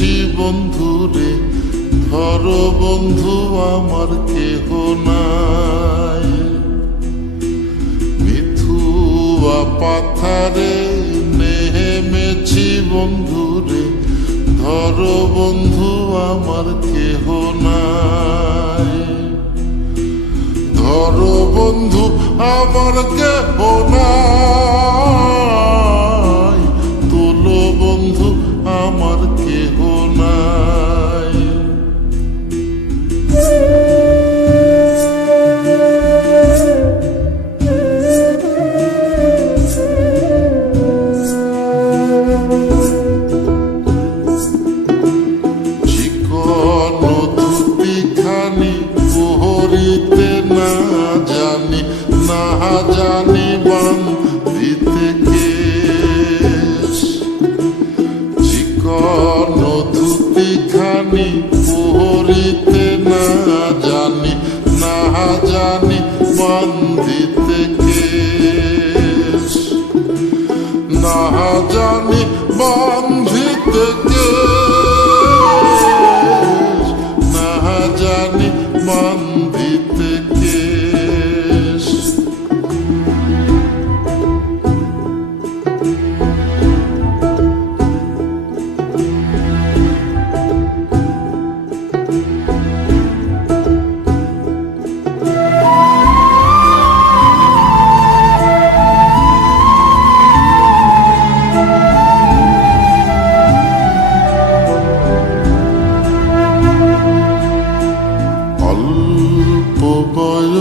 ছি বন্ধু রে ধর বন্ধু আমার কেহ নাই। মিথুয়া পাথারে নেহেমেছি বন্ধু রে ধর বন্ধু আমার কেহ নাই। ধর বন্ধু আমার কেহ নাই। পোহরিতে না জানি না জানি বান্ধিতে কেশ। চিকন ধুতি খানি পোহরিতে না জানি না জানি বান্ধিতে কেশ। না জানি বান্ধিতে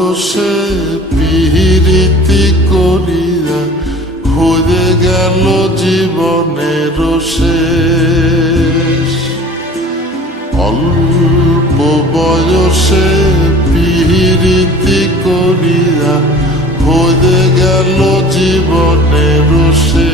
বয়সে পিহিরিতি করিয়া হয়ে গেল জীবনের শেষ। অল্প বয়সে পিহিরিতি করিয়া হয়ে গেল জীবনের শেষ।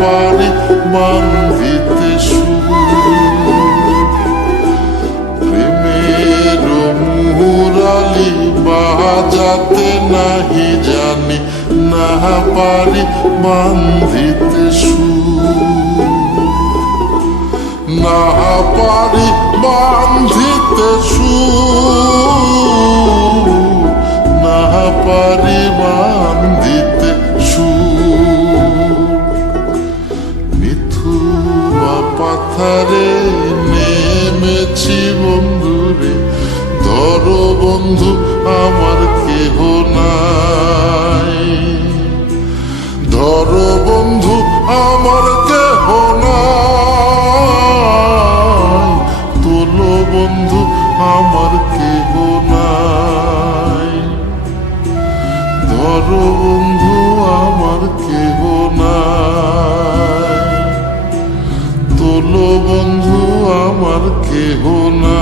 পারি বান্ধিতে সুর প্রেমের মুরালি বাজাতে নাহি জানি না পারি বান্ধিতে সুর না পারি বান্ধিতে সুর না পারি বান্ধিতে বন্ধু, আমার কেহ নাই। ধরো বন্ধু, আমার কেহ নাই। তোলো বন্ধু, আমার কেহ নাই। ধরো বন্ধু, আমার কেহ নাই। তোলো বন্ধু, আমার কেহ নাই।